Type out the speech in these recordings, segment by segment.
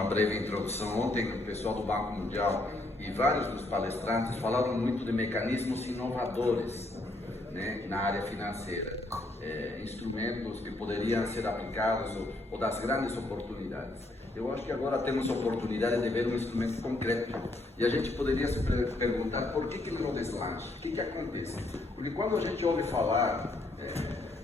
uma breve introdução. Ontem, o pessoal do Banco Mundial e vários dos palestrantes falaram muito de mecanismos inovadores, né, na área financeira, instrumentos que poderiam ser aplicados ou das grandes oportunidades. Eu acho que agora temos a oportunidade de ver um instrumento concreto e a gente poderia se perguntar por que não deslancha, o que acontece? Porque quando a gente ouve falar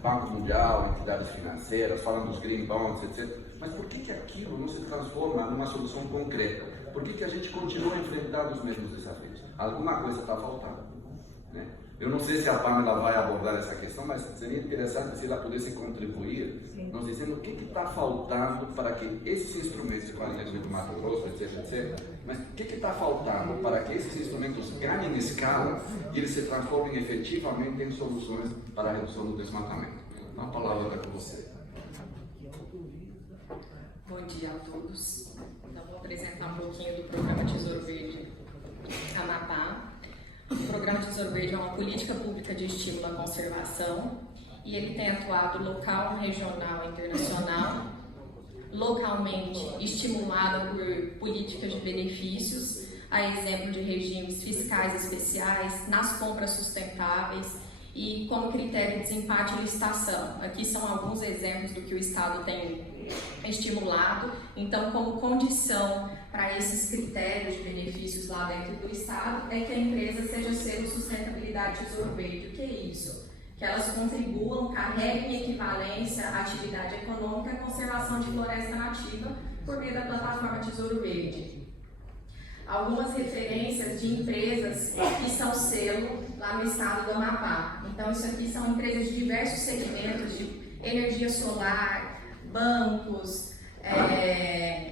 Banco Mundial, entidades financeiras, falam dos green bonds, etc. Mas por que aquilo não se transforma numa solução concreta? Por que a gente continua enfrentando os mesmos desafios? Alguma coisa está faltando, né? Eu não sei se a Pamela vai abordar essa questão, mas seria interessante se ela pudesse contribuir, nos dizendo o que está faltando para que esses instrumentos, falando do Mato Grosso, etc., mas o que está faltando para que esses instrumentos ganhem escala e eles se transformem efetivamente em soluções para a redução do desmatamento? Então, a palavra está com você. Bom dia a todos. Então, vou apresentar um pouquinho do programa Tesouro Verde Amapá. O programa Tesouro Verde é uma política pública de estímulo à conservação e ele tem atuado local, regional e internacional, localmente estimulado por políticas de benefícios, a exemplo de regimes fiscais especiais, nas compras sustentáveis e como critério de desempate e licitação. Aqui são alguns exemplos do que o Estado tem estimulado. Então, como condição para esses critérios de benefícios lá dentro do Estado, é que a empresa seja selo sustentabilidade Tesouro Verde. O que é isso? Que elas contribuam, carreguem em equivalência à atividade econômica e conservação de floresta nativa por meio da plataforma Tesouro Verde. Algumas referências de empresas que são selo lá no estado do Amapá. Então, isso aqui são empresas de diversos segmentos, de energia solar, bancos,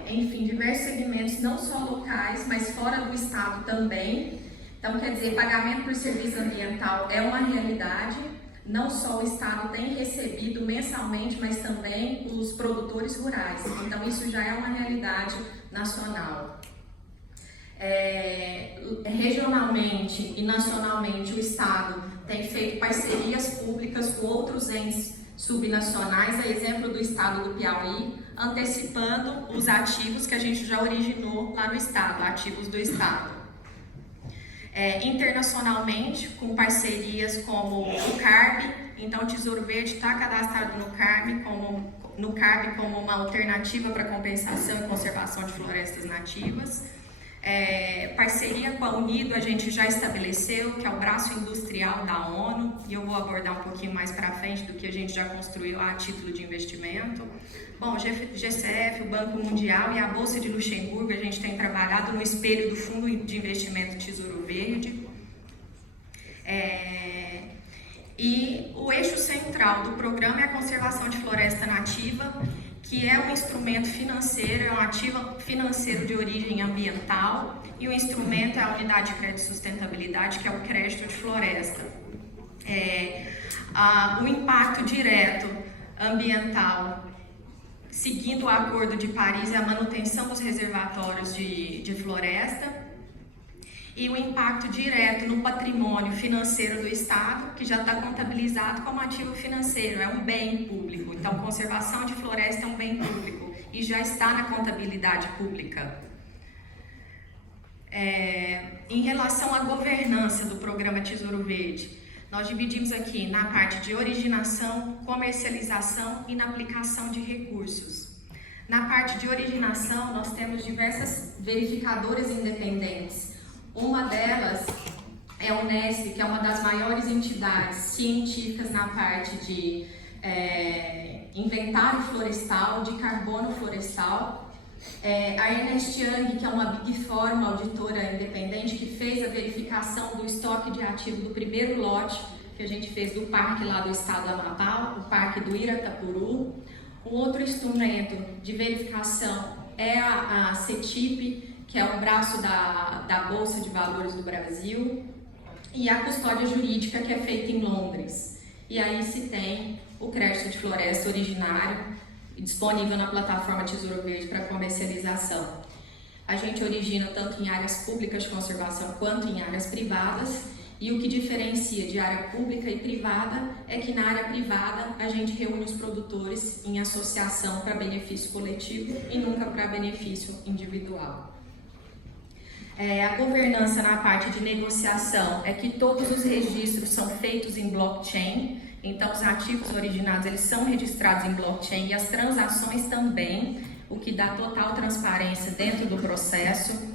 enfim, diversos segmentos, não só locais, mas fora do estado também. Então, quer dizer, pagamento por serviço ambiental é uma realidade. Não só o estado tem recebido mensalmente, mas também os produtores rurais. Então, isso já é uma realidade nacional. Regionalmente e nacionalmente, o estado tem feito parcerias públicas com outros entes subnacionais, a exemplo do estado do Piauí, antecipando os ativos que a gente já originou lá no estado, ativos do estado. Internacionalmente, com parcerias como o CARB, então o Tesouro Verde está cadastrado no CARB como uma alternativa para compensação e conservação de florestas nativas. Parceria com a Unido a gente já estabeleceu, que é o braço industrial da ONU, e eu vou abordar um pouquinho mais para frente do que a gente já construiu a título de investimento. Bom, o GCF, o Banco Mundial e a Bolsa de Luxemburgo, a gente tem trabalhado no espelho do Fundo de Investimento Tesouro Verde. E o eixo central do programa é a conservação de floresta nativa, que é um instrumento financeiro, é um ativo financeiro de origem ambiental, e o instrumento é a unidade de crédito de sustentabilidade, que é o crédito de floresta. O impacto direto ambiental, seguindo o Acordo de Paris, é a manutenção dos reservatórios de floresta, e o impacto direto no patrimônio financeiro do Estado, que já está contabilizado como ativo financeiro, é um bem público. Então, conservação de floresta é um bem público e já está na contabilidade pública. Em relação à governança do programa Tesouro Verde, nós dividimos aqui na parte de originação, comercialização e na aplicação de recursos. Na parte de originação, nós temos diversas verificadoras independentes. Uma delas é a Unesp, que é uma das maiores entidades científicas na parte de inventário florestal, de carbono florestal. A Ernst Young, que é uma Big Four, uma auditora independente, que fez a verificação do estoque de ativo do primeiro lote que a gente fez do parque lá do estado do Amapá, o parque do Iratapuru. Um outro instrumento de verificação é a CETIP, que é o braço da Bolsa de Valores do Brasil, e a custódia jurídica, que é feita em Londres. E aí se tem o crédito de floresta originário, disponível na plataforma Tesouro Verde para comercialização. A gente origina tanto em áreas públicas de conservação quanto em áreas privadas, E o que diferencia de área pública e privada é que na área privada a gente reúne os produtores em associação para benefício coletivo e nunca para benefício individual. A governança na parte de negociação é que todos os registros são feitos em blockchain, então os ativos originados eles são registrados em blockchain e as transações também, o que dá total transparência dentro do processo.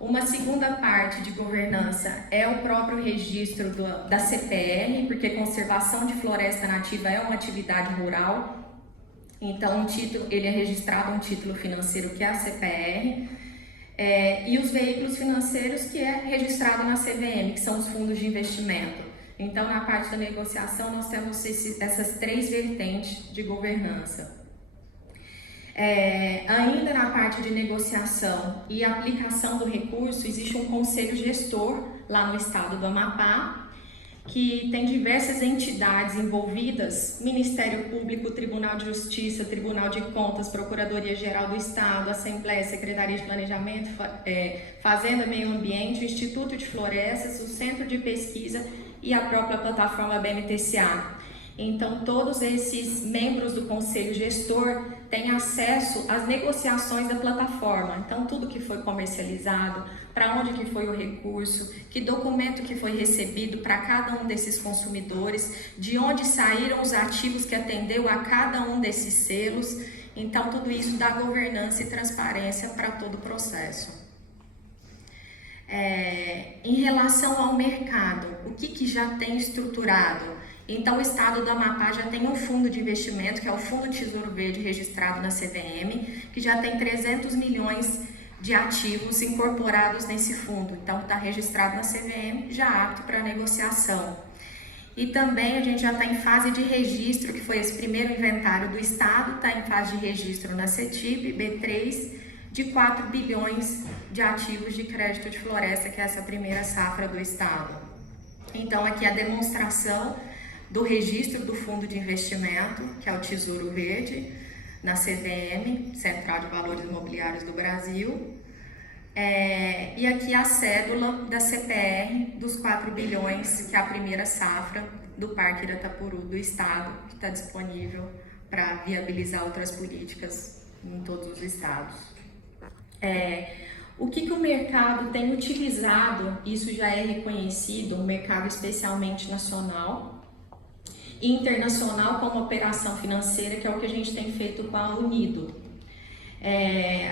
Uma segunda parte de governança é o próprio registro da CPR, porque conservação de floresta nativa é uma atividade rural, então ele é registrado um título financeiro que é a CPR, e os veículos financeiros que é registrado na CVM, que são os fundos de investimento. Então, na parte da negociação, nós temos essas 3 vertentes de governança. Ainda na parte de negociação e aplicação do recurso, existe um conselho gestor lá no estado do Amapá, que tem diversas entidades envolvidas: Ministério Público, Tribunal de Justiça, Tribunal de Contas, Procuradoria-Geral do Estado, Assembleia, Secretaria de Planejamento, Fazenda, Meio Ambiente, o Instituto de Florestas, o Centro de Pesquisa e a própria plataforma BNTCA. Então, todos esses membros do Conselho Gestor têm acesso às negociações da plataforma. Então, tudo que foi comercializado, para onde que foi o recurso, que documento que foi recebido para cada um desses consumidores, de onde saíram os ativos que atendeu a cada um desses selos. Então, tudo isso dá governança e transparência para todo o processo. Em relação ao mercado, o que já tem estruturado? Então, o estado do Amapá já tem um fundo de investimento, que é o Fundo Tesouro Verde, registrado na CVM, que já tem 300 milhões de ativos incorporados nesse fundo. Então, está registrado na CVM, já apto para negociação. E também a gente já está em fase de registro, que foi esse primeiro inventário do estado, está em fase de registro na CETIB, B3, de 4 bilhões de ativos de crédito de floresta, que é essa primeira safra do estado. Então, aqui a demonstração do registro do fundo de investimento, que é o Tesouro Verde, na CVM, Central de Valores Imobiliários do Brasil, e aqui a cédula da CPR dos 4 bilhões, que é a primeira safra do Parque Iratapuru do Estado, que está disponível para viabilizar outras políticas em todos os estados. O que o mercado tem utilizado, isso já é reconhecido, um mercado especialmente nacional e internacional, como operação financeira, que é o que a gente tem feito com a Unido.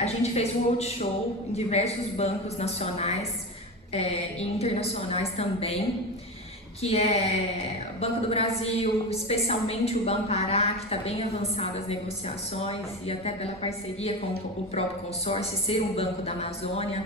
A gente fez um roadshow em diversos bancos nacionais e internacionais também, que é Banco do Brasil, especialmente o Banpará, que está bem avançado as negociações e até pela parceria com o próprio consórcio, ser um banco da Amazônia,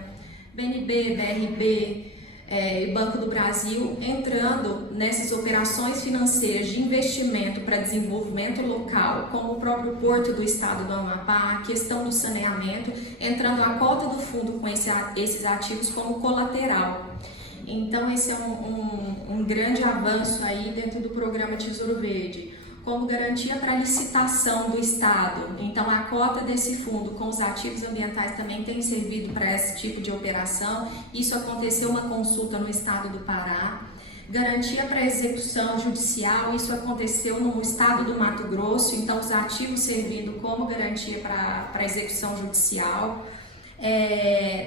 BNB, BRB e Banco do Brasil entrando nessas operações financeiras de investimento para desenvolvimento local, como o próprio Porto do Estado do Amapá, a questão do saneamento, entrando a cota do fundo com esses ativos como colateral. Então, esse é um grande avanço aí dentro do programa Tesouro Verde, como garantia para licitação do Estado. Então, a cota desse fundo com os ativos ambientais também tem servido para esse tipo de operação. Isso aconteceu uma consulta no Estado do Pará. Garantia para execução judicial, isso aconteceu no Estado do Mato Grosso, então os ativos servindo como garantia para execução judicial.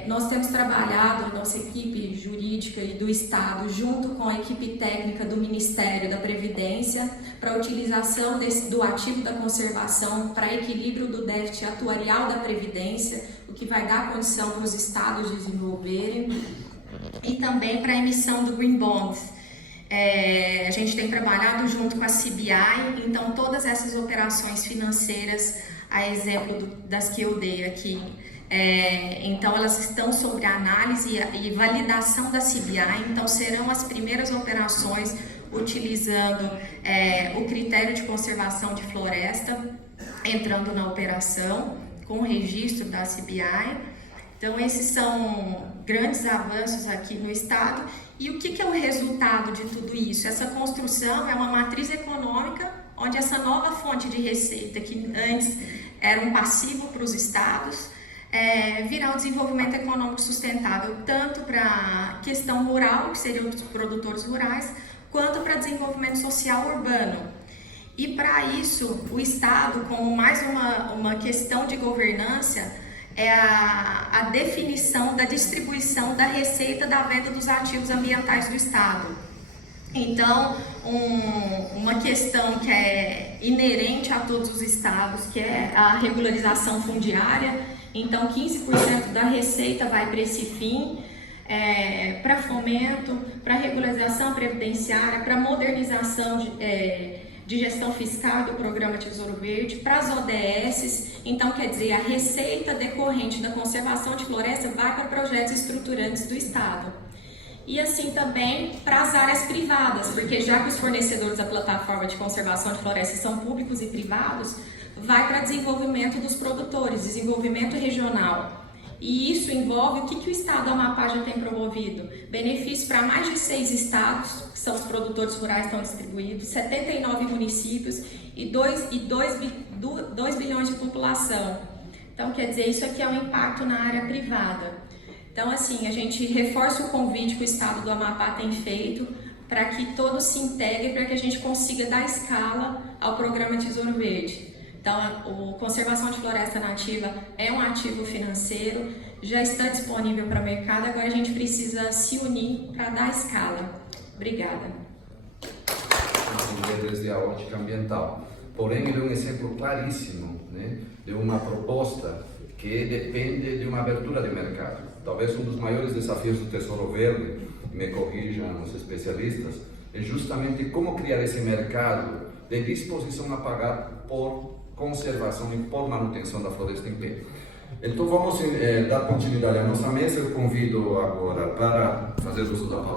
Nós temos trabalhado, nossa equipe jurídica e do Estado, junto com a equipe técnica do Ministério da Previdência, para a utilização do ativo da conservação para equilíbrio do déficit atuarial da Previdência, o que vai dar condição para os estados desenvolverem, e também para a emissão do Green Bond. A gente tem trabalhado junto com a CBI, então todas essas operações financeiras, a exemplo das que eu dei aqui, então elas estão sob análise e validação da CBI, então serão as primeiras operações utilizando o critério de conservação de floresta, entrando na operação com o registro da CBI. Então esses são grandes avanços aqui no estado. E o que é o resultado de tudo isso? Essa construção é uma matriz econômica onde essa nova fonte de receita, que antes era um passivo para os estados, virar o desenvolvimento econômico sustentável, tanto para a questão rural, que seriam os produtores rurais, quanto para desenvolvimento social urbano. E para isso, o Estado, como mais uma questão de governança, é a definição da distribuição da receita da venda dos ativos ambientais do Estado. Então, uma questão que é inerente a todos os estados, que é a regularização fundiária. Então, 15% da receita vai para esse fim, para fomento, para regularização previdenciária, para modernização de gestão fiscal do programa Tesouro Verde, para as ODSs. Então, quer dizer, a receita decorrente da conservação de floresta vai para projetos estruturantes do Estado. E assim também para as áreas privadas, porque já que os fornecedores da plataforma de conservação de florestas são públicos e privados, vai para desenvolvimento dos produtores, desenvolvimento regional. E isso envolve o que o Estado do Amapá já tem promovido. Benefício para mais de 6 estados, que são os produtores rurais estão distribuídos, 79 municípios e 2 bilhões de população. Então, quer dizer, isso aqui é um impacto na área privada. Então, assim, a gente reforça o convite que o Estado do Amapá tem feito para que todos se integrem, para que a gente consiga dar escala ao programa Tesouro Verde. Então, a conservação de floresta nativa é um ativo financeiro, já está disponível para o mercado, agora a gente precisa se unir para dar escala. Obrigada. Desde a ótica ambiental. Porém, ele é um exemplo claríssimo, né, de uma proposta que depende de uma abertura de mercado. Talvez um dos maiores desafios do Tesouro Verde, me corrijam os especialistas, é justamente como criar esse mercado de disposição a pagar por conservação e por manutenção da floresta em pé. Então vamos dar continuidade à nossa mesa. Eu convido agora para fazer uso da palavra